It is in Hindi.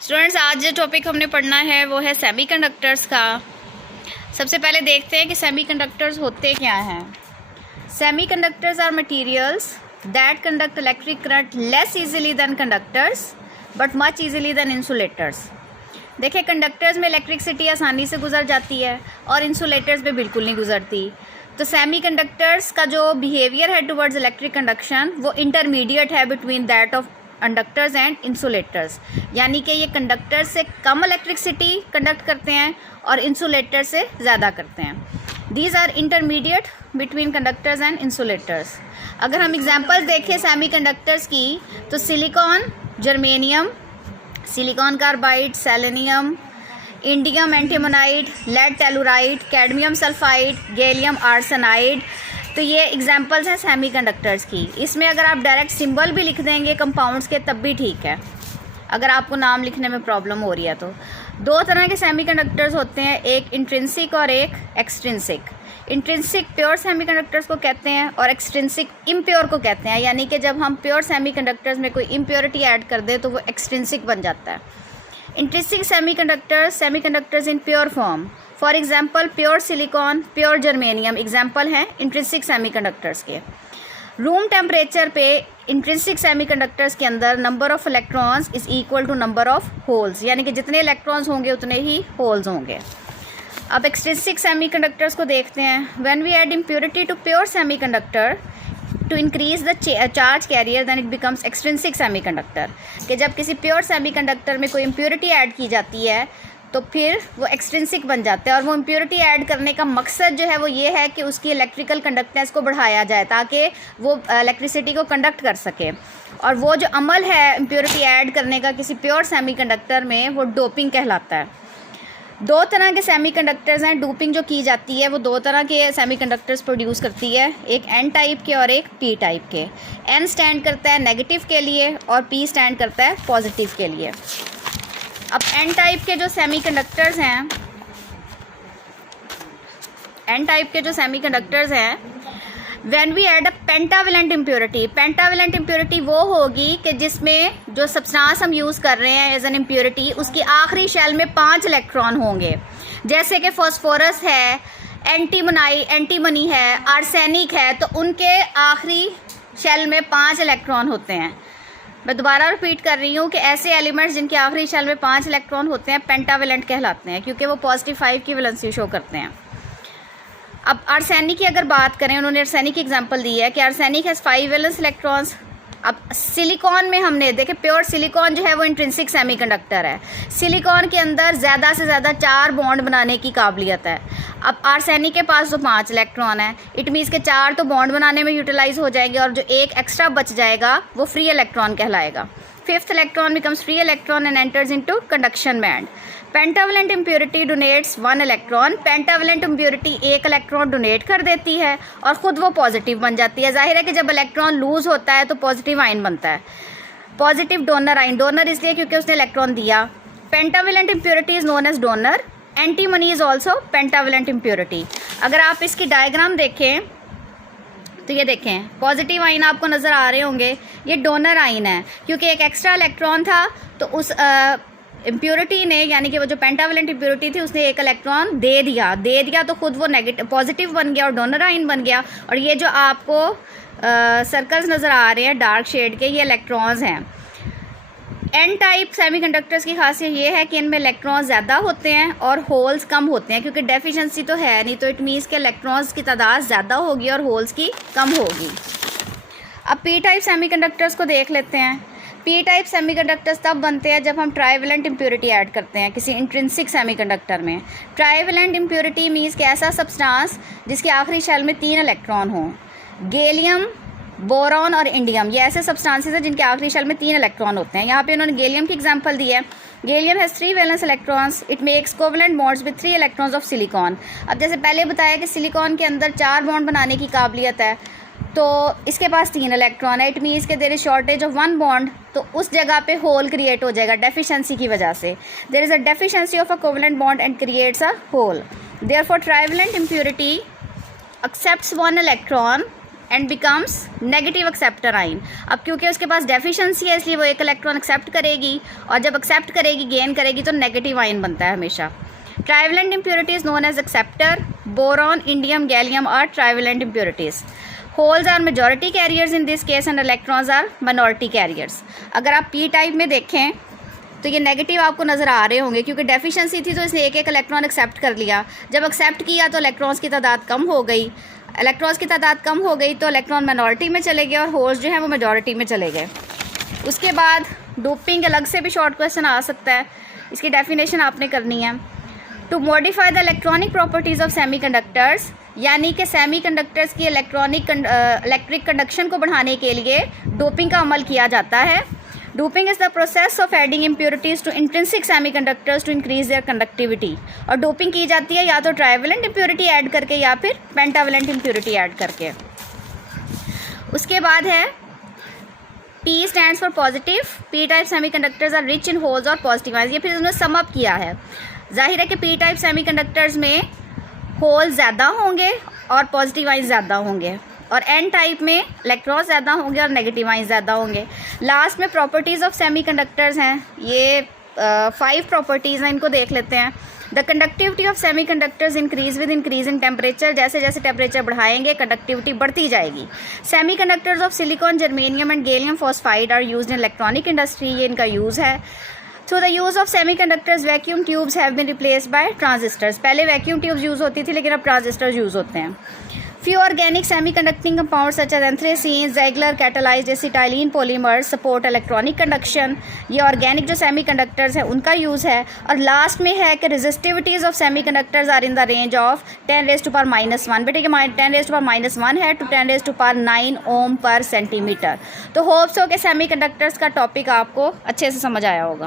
स्टूडेंट्स, आज जो टॉपिक हमने पढ़ना है वो है सेमीकंडक्टर्स का। सबसे पहले देखते हैं कि सेमीकंडक्टर्स होते क्या हैं। Semiconductors are materials that conduct electric current less easily than conductors but much easily than insulators. देखिए, कंडक्टर्स में इलेक्ट्रिसिटी आसानी से गुजर जाती है और इंसुलेटर्स में बिल्कुल नहीं गुजरती। तो सेमीकंडक्टर्स का जो बिहेवियर है टुवर्ड्स इलेक्ट्रिक कंडक्शन वो इंटरमीडिएट है between that of conductors and insulators, यानी कि ये कंडक्टर से कम इलेक्ट्रिसिटी कंडक्ट करते हैं और इंसुलेटर से ज़्यादा करते हैं। These are intermediate between conductors and insulators. अगर हम एग्जांपल्स देखें सेमीकंडक्टर्स की तो silicon, germanium, silicon carbide, selenium, indium antimonide, lead telluride, cadmium sulphide, gallium arsenide. तो ये एग्जांपल्स हैं सेमीकंडक्टर्स की। इसमें अगर आप डायरेक्ट सिंबल भी लिख देंगे कंपाउंड्स के तब भी ठीक है, अगर आपको नाम लिखने में प्रॉब्लम हो रही है तो। दो तरह के सेमीकंडक्टर्स होते हैं, एक इंट्रिंसिक और एक एक्सट्रिंसिक। इंट्रिंसिक प्योर सेमीकंडक्टर्स को कहते हैं और एक्सट्रिंसिक इम्प्योर को कहते हैं, यानी कि जब हम प्योर सेमीकंडक्टर्स में कोई इम्प्योरिटी ऐड कर दें तो वो एक्सट्रिंसिक बन जाता है। Intrinsic semiconductors in pure form, for example pure silicon, pure germanium example हैं इंट्रिंसिक सेमीकंडक्टर्स के। रूम टेम्परेचर पे इंट्रिंसिक सेमीकंडक्टर्स के अंदर number of electrons is equal to number of holes, यानी कि जितने इलेक्ट्रॉन्स होंगे उतने ही होल्स होंगे। अब एक्सट्रिंसिक सेमीकंडक्टर्स को देखते हैं। When we add impurity to pure semiconductor to increase the charge carrier then it becomes extrinsic semiconductor. कि जब किसी प्योर सेमीकंडक्टर में कोई इम्प्योरिटी ऐड की जाती है तो फिर वो एक्सट्रिंसिक बन जाता है, और वो इम्प्योरिटी ऐड करने का मकसद जो है वो ये है कि उसकी इलेक्ट्रिकल कंडक्टेंस को बढ़ाया जाए ताकि वो इलेक्ट्रिसिटी को कंडक्ट कर सके। और वो जो अमल है इम्प्योरिटी ऐड करने का किसी प्योर सेमीकंडक्टर में वो डोपिंग कहलाता है। दो तरह के सेमीकंडक्टर्स हैं। डोपिंग जो की जाती है वो दो तरह के सेमीकंडक्टर्स प्रोड्यूस करती है, एक एन टाइप के और एक पी टाइप के। एन स्टैंड करता है नेगेटिव के लिए और पी स्टैंड करता है पॉजिटिव के लिए। अब एन टाइप के जो सेमीकंडक्टर्स हैं, एन टाइप के जो सेमीकंडक्टर्स हैं, when we add a pentavalent impurity, pentavalent impurity वो होगी कि जिसमें जो सब्सटेंस हम यूज़ कर रहे हैं एज एन इम्प्योरिटी उसकी आखिरी शेल में 5 इलेक्ट्रॉन होंगे, जैसे कि फॉस्फोरस है, एंटीमनी है, आर्सेनिक है, तो उनके आखिरी शेल में 5 इलेक्ट्रॉन होते हैं। मैं दोबारा रिपीट कर रही हूँ कि ऐसे एलिमेंट्स जिनके आखिरी शेल में 5 इलेक्ट्रॉन होते हैं पेंटावेलेंट कहलाते हैं, क्योंकि वो +5 की वैलेंसी शो करते हैं। अब आर्सेनिक की अगर बात करें, उन्होंने आर्सेनिक की एग्जांपल दी है कि आर्सेनिक हैज़ 5 वैलेंस इलेक्ट्रॉन्स। अब सिलिकॉन में हमने देखे प्योर सिलिकॉन जो है वो इंट्रिंसिक सेमीकंडक्टर है। सिलिकॉन के अंदर ज़्यादा से ज़्यादा 4 बॉन्ड बनाने की काबिलियत है। अब आर्सेनिक के पास तो 5 इलेक्ट्रॉन है, इट मीन्स के 4 तो बॉन्ड बनाने में यूटिलाइज हो जाएंगे और जो एक एक्स्ट्रा बच जाएगा वो फ्री इलेक्ट्रॉन कहलाएगा। 5th electron becomes free electron and enters into conduction band. Pentavalent impurity donates 1 electron. Pentavalent impurity 1 electron donate कर देती है और ख़ुद वो पॉजिटिव बन जाती है। जाहिर है कि जब इलेक्ट्रॉन लूज़ होता है तो पॉजिटिव आयन बनता है, पॉजिटिव डोनर आयन। डोनर इसलिए क्योंकि उसने इलेक्ट्रॉन दिया। Pentavalent impurity is known as donor. Antimony is also pentavalent impurity. अगर आप इसकी डायग्राम देखें तो ये देखें, पॉजिटिव आइन आपको नज़र आ रहे होंगे, ये डोनर आइन है, क्योंकि एक एक्स्ट्रा इलेक्ट्रॉन था तो उस इम्प्योरिटी ने, यानी कि वो जो पेंटावेलेंट इम्प्योरिटी थी उसने 1 इलेक्ट्रॉन दे दिया तो खुद वो नेगेटिव पॉजिटिव बन गया और डोनर आइन बन गया। और ये जो आपको सर्कल्स नज़र आ रहे हैं डार्क शेड के, ये इलेक्ट्रॉन्स हैं। एन टाइप सेमीकंडक्टर्स की खासियत ये है कि इनमें इलेक्ट्रॉन्स ज़्यादा होते हैं और होल्स कम होते हैं, क्योंकि डेफिशिएंसी तो है नहीं, तो इट मीन्स के इलेक्ट्रॉन्स की तादाद ज़्यादा होगी और होल्स की कम होगी। अब पी टाइप सेमीकंडक्टर्स को देख लेते हैं। पी टाइप सेमीकंडक्टर्स तब बनते हैं जब हम ट्राइवेलेंट इम्प्योरिटी ऐड करते हैं किसी इंट्रिंसिक सेमीकंडक्टर में। ट्राइवेलेंट इम्प्योरिटी मीन्स कि ऐसा सब्सटेंस जिसके आखिरी शेल में 3 इलेक्ट्रॉन हों। गैलियम, बोरॉन और इंडियम ये ऐसे सब्सटेंसेस हैं जिनके आखिरी शेल में 3 इलेक्ट्रॉन होते हैं। यहाँ पे उन्होंने गैलियम की एग्जांपल दी है। Gallium has 3 valence electrons. It makes covalent bonds with 3 electrons of silicon. अब जैसे पहले बताया कि सिलिकॉन के अंदर 4 बॉन्ड बनाने की काबिलियत है, तो इसके पास 3 इलेक्ट्रॉन है। इट मीन्स के there is shortage of 1 bond, तो उस जगह पे होल क्रिएट हो जाएगा डेफिशिएंसी की वजह से। There is a deficiency of a covalent bond and creates a hole. Therefore trivalent impurity accepts 1 electron and becomes negative acceptor ion. अब क्योंकि उसके पास डेफिशिएंसी है इसलिए वो एक इलेक्ट्रॉन एक्सेप्ट करेगी, और जब एक्सेप्ट करेगी गेन करेगी तो नेगेटिव आइन बनता है हमेशा। Trivalent impurity is known as acceptor. Boron, indium, gallium are trivalent impurities. Holes are majority carriers in this case and electrons are minority carriers. अगर आप पी टाइप में देखें तो ये नेगेटिव आपको नज़र आ रहे होंगे, क्योंकि डेफिशिएंसी थी तो इसने एक एक इलेक्ट्रॉन एक्सेप्ट कर लिया। जब एक्सेप्ट किया तो इलेक्ट्रॉन्स की तादाद कम हो गई, इलेक्ट्रॉन्स की तादाद कम हो गई तो इलेक्ट्रॉन माइनॉरिटी में चले गए और होल्स जो हैं वो मेजॉरिटी में चले गए। उसके बाद डोपिंग अलग से भी शॉर्ट क्वेश्चन आ सकता है, इसकी डेफिनेशन आपने करनी है। To modify the electronic properties of semiconductors, यानी कि सेमीकंडक्टर्स की इलेक्ट्रिक कंडक्शन को बढ़ाने के लिए डोपिंग का अमल किया जाता है। Doping is the process of adding impurities to intrinsic semiconductors to increase their conductivity. और डोपिंग की जाती है या तो ट्राइवेलेंट इम्प्योरिटी ऐड करके या फिर पेंटावेलेंट इम्प्योरिटी ऐड करके। उसके बाद है P stands for positive. P type semiconductors are rich in holes और पॉजिटिव आयंस। ये फिर उन्होंने सम अप किया है। जाहिर है कि P टाइप सेमीकंडक्टर्स में होल ज़्यादा होंगे और पॉजिटिव आयंस ज़्यादा होंगे, और N टाइप में इलेक्ट्रॉन ज़्यादा होंगे और नेगेटिव आयंस ज़्यादा होंगे। लास्ट में प्रॉपर्टीज़ ऑफ सेमीकंडक्टर्स हैं, ये 5 प्रॉपर्टीज़ हैं, इनको देख लेते हैं। The conductivity of semiconductors increase with increase in temperature. जैसे जैसे टेम्परेचर बढ़ाएंगे कंडक्टिविटी बढ़ती जाएगी। Semiconductors of silicon, germanium and gallium phosphide are used in electronic industry. ये इनका यूज़ है। Through the use of semiconductors vacuum tubes have been replaced by transistors. पहले वैक्यूम ट्यूब्स यूज़ होती थी लेकिन अब ट्रांजिस्टर्स यूज़ होते हैं। Few organic semiconducting compounds such as anthracene, Ziegler catalyzed acetylene polymers support electronic conduction। ये ऑर्गेनिक जो सेमीकंडक्टर्स हैं उनका यूज़ है। और लास्ट में है कि resistivities of semiconductors are in the range of 10⁻⁻⁻1। बेटे कि 10⁻⁻1 है टू 10⁻9 ओम पर सेंटीमीटर। तो होप्स हो कि सेमीकंडक्टर्स का टॉपिक आपको अच्छे से समझ आया होगा।